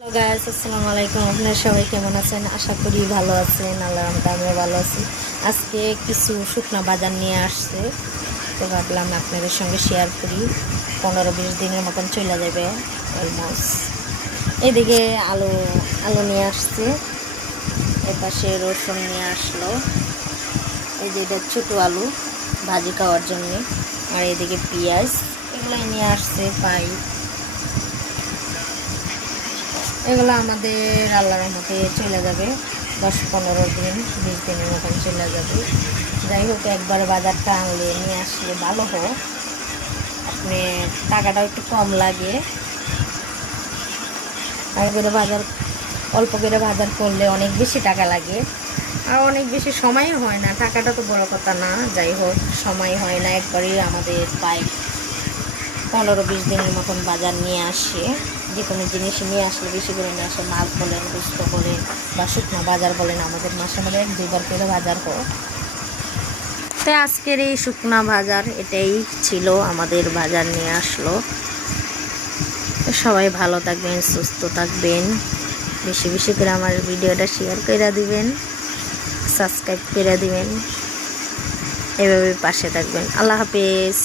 Hello guys, আসসালামু আলাইকুম। আপনারা সবাই কেমন আছেন? আশা করি ভালো আছেন। আল্লাহর রহমতে আমিও ভালো আছি। আজকে কিছু শুকনা বাজার নিয়ে আসছে, তো ভাবলাম আপনাদের সঙ্গে শেয়ার করি। 15-20 দিনের মতন চলে যাবে অলমোস্ট। এদিকে আলু আলু নিয়ে আসছে, এপাশে রসুন নিয়ে আসলো, এই যে এটা ছোটো আলু ভাজি খাওয়ার জন্যে, আর এদিকে পেঁয়াজ এগুলোই নিয়ে আসছে। এগুলো আমাদের আল্লাহর রহমতে চলে যাবে 10-15 দিন, 20 দিনের মতন চলে যাবে। যাই হোক, একবার বাজারটা আনলে নিয়ে আসলে ভালো হোক, আপনি টাকাটাও একটু কম লাগে। আগে করে বাজার অল্প করে বাজার করলে অনেক বেশি টাকা লাগে, আর অনেক বেশি সময়ও হয় না। টাকাটা তো বড় কথা না, যাই হোক সময় হয় না। একবারই আমাদের প্রায় 15-20 দিনের মতন বাজার নিয়ে আসে। যে কোনো জিনিস নিয়ে আসলে বেশি করে নিয়ে আসে, মাছ বলেন, গুস্ত বলেন, বা শুকনো বাজার বলেন, আমাদের মাসে মানে 1-2 বার করে বাজার হোক। তাই আজকের এই শুকনা বাজার এটাই ছিল, আমাদের বাজার নিয়ে আসলো। তো সবাই ভালো থাকবেন, সুস্থ থাকবেন, বেশি বেশি করে আমার ভিডিওটা শেয়ার করে দিবেন, সাবস্ক্রাইব করে দিবেন, এভাবে পাশে থাকবেন। আল্লাহ হাফেজ।